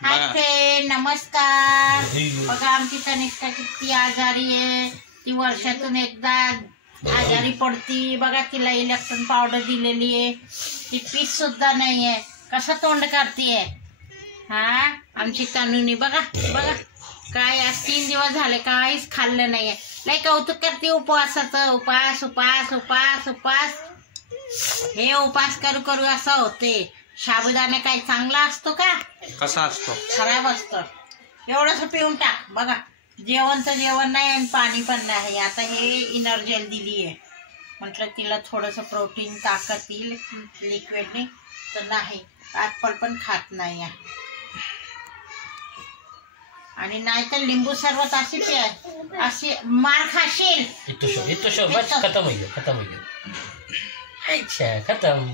Hi friend, नमस्कार। बघा आमची तनिष्का किती आजारी आहे। ती वर्षातून एकदा आजारी पडती। बघा तिला इलेक्ट्रॉन पावडर दिलेली आहे, ती पीस सुद्धा नाहीये। कसं तोंड करतीये हा आमची तनुनी। बघा बघा काय आज 3 दिवस झाले काहीच खाल्लं नाहीये। लय कौतुक करते उपवासाचं। उपास उपास उपास उपास, हे उपास करू करू असं होते। साबुदाणा काय चांगला असतो का? कसा असतो? खराब असतो। एवढंच पिऊन टाक। बघा जेवण तर जेवण नाही आणि पाणी पण नाही। आता हे इनर्जेल दिली आहे, म्हटलं तिला थोडंसं प्रोटीन ताकद येईल लिक्विडने, तर नाही ॲपल पण खात नाही आहे। आणि नाही तर लिंबू सरबत अशी पे अशी मार खाशील। बस खतम हो गया अच्छा खतम।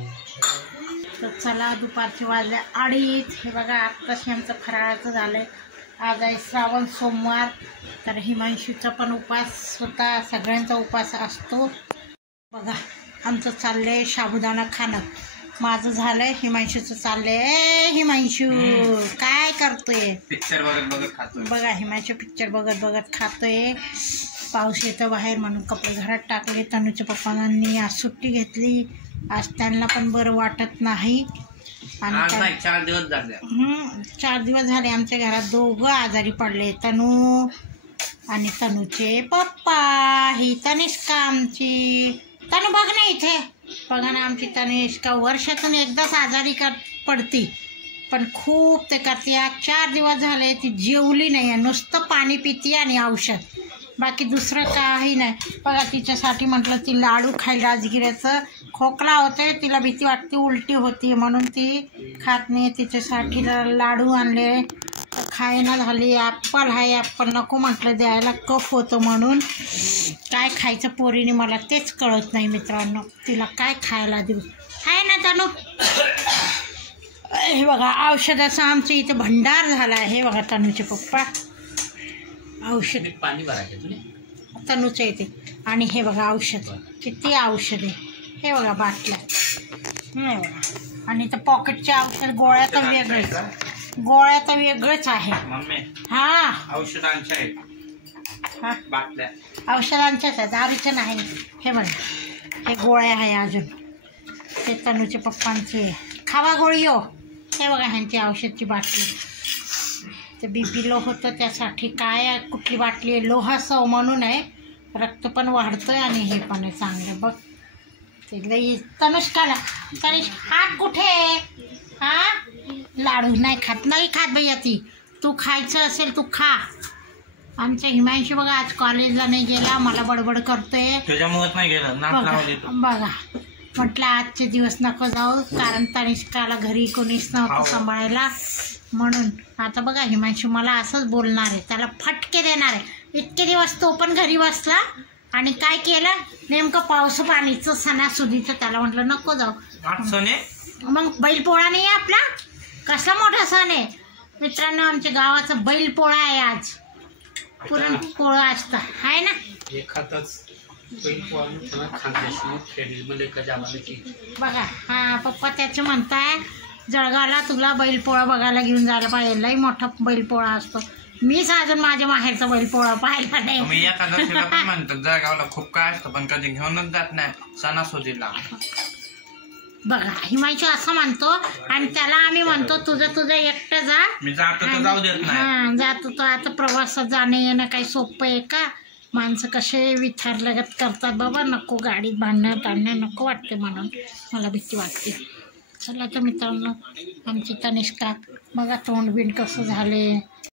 तर चला दुपारचे वाजले 2:30। हे बघा आत्ताशी आमचं फराळाचं झालंय। आज आहे श्रावण सोमवार, तर हिमांशूचा पण उपास होता, सगळ्यांचा उपास असतो। बघा आमचं चाललंय साबुदाणा खाणं। माझं झालंय, हिमांशूचं चाललंय। हिमांशू काय करतोय? पिक्चर बघत बघत खातोय। बघा हिमांशू पिक्चर बघत बघत खातोय। पाऊस येतो बाहेर म्हणून कपडे घरात टाकले। तनुच्या पप्पांनी आज सुट्टी घेतली, आज त्यांना पण बरं वाटत नाही। आणि 4 दिवस झाले 4 दिवस झाले आमच्या घरात दोघं आजारी पडले, तनू आणि तनूचे पप्पा। ही तनिष्का आमची। तनू बघ ना इथे, बघा ना आमची तनिष्का वर्षातून एकदाच आजारी पडती, पण खूप ते करते। आज 4 दिवस झाले ती जेवली नाही आहे, नुसतं पाणी पिती आणि औषध, बाकी दुसरं काही नाही। बघा तिच्यासाठी म्हटलं ती लाडू खाईल राजगिऱ्याचं। खोकला होते, तिला भीती वाटते उलटी होती म्हणून ती खात नाही। तिच्यासाठी लाडू आणले, खायला झाली। ॲपल आहे, ॲपल नको म्हटलं द्यायला, कफ होतो म्हणून। काय खायचं पोरीने मला तेच कळत नाही मित्रांनो, तिला काय खायला देऊ आहे ना तनू? हे बघा औषधाचं आमचं इथे भंडार झाला आहे। हे बघा तनूचे पप्पा औषध पाणी भरायचं तनूचं इथे। आणि हे बघा औषध, किती औषध आहे। हे बघा बाटल्या, हे बघा। आणि तर पॉकेटचे औषध, गोळ्या तर वेगळेच, गोळ्या तर वेगळेच आहे। हा औषधांच्या आहेत हा बाटल्या, औषधांच्याच आहे, दारूच्या नाही। हे बघा हे गोळ्या आहे अजून, ते तनूचे पप्पांचे। खावा गोळी हो। हे बघा ह्यांची औषधची बाटली, ते BP लो होतं त्यासाठी। काय कुठली बाटली आहे? लोहासव म्हणून आहे, रक्त पण वाढतं आणि हे पण आहे चांगलं। बघ ते लई तनुष्काला। हात कुठे हा? लाडू नाही खात, नाही खात भैया ती। तू खायचं असेल तू खा। आमच्या हिमांशी बघा आज कॉलेजला नाही गेला, मला बडबड करतोय त्याच्यामुळे नाही गेला। बघा म्हटलं आजचे दिवस नको जाऊ, कारण तनिष्काला घरी कोणीच नव्हतं सांभाळायला म्हणून। आता बघा हिमांशू मला असंच बोलणार आहे, त्याला फटके देणार आहे। इतके दिवस तो पण घरी बसला आणि काय केलं नेमकं पाऊस पाणीचं सणासुदीचं, त्याला म्हटलं नको जाऊ। मग बैलपोळा नाही आपला, कसला मोठा सण आहे मित्रांनो। आमच्या गावाचा बैलपोळा आहे आज, पुरणपोळा असतं आहे ना। बघा हा पप्पा त्याचं म्हणताय जळगावला तुला बैलपोळा बघायला घेऊन जायला पाहिजे, लई मोठा बैलपोळा असतो। मीच अजून माझ्या माहेरचा बैलपोळा पाहिला नाही। मी एखाद्या पण म्हणतात जळगावला खूप काय असतं, पण कधी घेऊनच जात नाही सणासुदीला। बघा हिमांशू असं म्हणतो आणि त्याला आम्ही म्हणतो तुझं एकटं जा। मी जातो तर जाऊ देत नाही। हा जातो तो। आता प्रवासात जाणं येणं काही सोपं आहे का? माणसं कसे विचारल्यागत करतात बाबा, नको गाडीत भांडणं टाणणं नको वाटते म्हणून मला भीती वाटते। चला तर मित्रांनो आमची तनिष्का बघा तोंड बिंड कसं झाले।